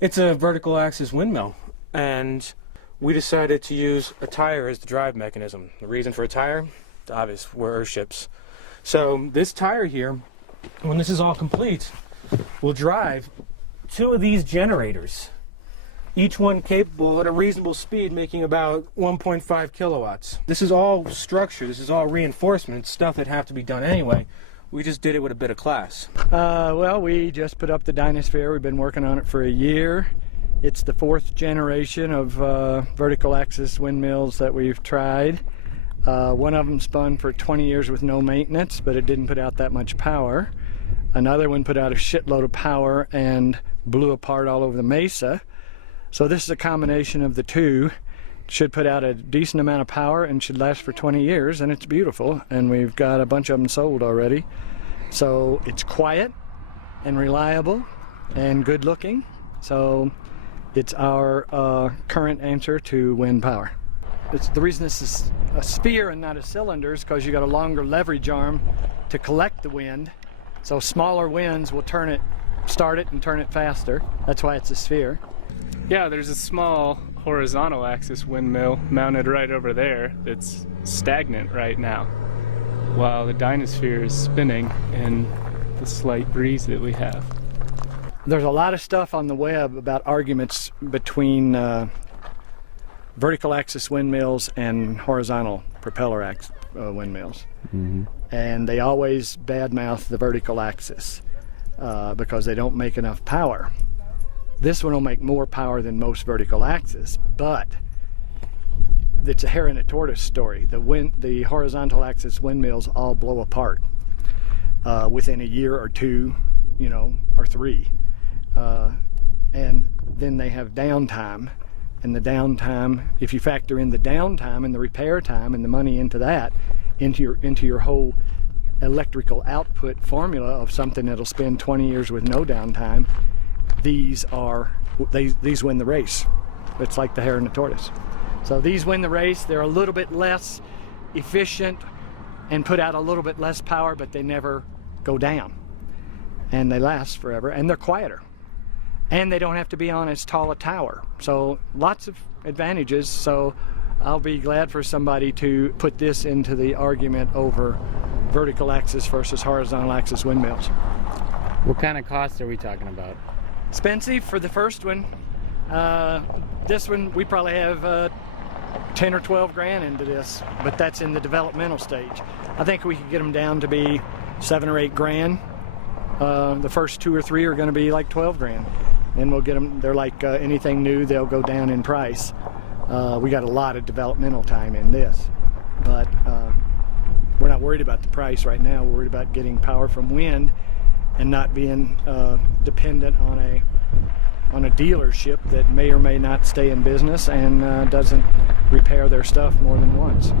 It's a vertical axis windmill, and we decided to use a tire as the drive mechanism. The reason for a tire? It's obvious, we're Earthships. So this tire here, when this is all complete, will drive 2 of these generators, each one capable at a reasonable speed, making about 1.5 kilowatts. This is all structure, this is all reinforcement, stuff that have to be done anyway. We just did it with a bit of class. Well, we just put up the Dynasféra. We've been working on it for a year. It's the 4th generation of vertical axis windmills that we've tried. One of them spun for 20 years with no maintenance, but it didn't put out that much power. Another one put out a shitload of power and blew apart all over the mesa. So this is a combination of the two. Should put out a decent amount of power and should last for 20 years, and it's beautiful, and we've got a bunch of them sold already. So it's quiet and reliable and good looking. So it's our current answer to wind power. The reason this is a sphere and not a cylinder is because you got a longer leverage arm to collect the wind. So smaller winds will start it and turn it faster. That's why it's a sphere. Yeah, there's a small horizontal axis windmill mounted right over there that's stagnant right now, while the Dynasféra is spinning in the slight breeze that we have. There's a lot of stuff on the web about arguments between vertical axis windmills and horizontal propeller axis windmills. Mm-hmm. And they always badmouth the vertical axis because they don't make enough power. This one will make more power than most vertical axis, but it's a hare and a tortoise story. The horizontal axis windmills all blow apart within a year or 2, or 3. And then they have downtime. And the downtime, if you factor in the downtime and the repair time and the money into that, into your whole electrical output formula of something that'll spend 20 years with no downtime, these win the race. It's like the hare and the tortoise. So these win the race. They're a little bit less efficient and put out a little bit less power, but they never go down. And they last forever, and they're quieter. And they don't have to be on as tall a tower. So lots of advantages. So I'll be glad for somebody to put this into the argument over vertical axis versus horizontal axis windmills. What kind of costs are we talking about? Expensive for the first one. This one we probably have 10 or 12 grand into this, but that's in the developmental stage. I think we could get them down to be 7 or 8 grand. The first 2 or 3 are going to be like 12 grand. Then we'll get them, they're like anything new, they'll go down in price. We got a lot of developmental time in this, but we're not worried about the price right now. We're worried about getting power from wind and not being dependent on a dealership that may or may not stay in business and doesn't repair their stuff more than once.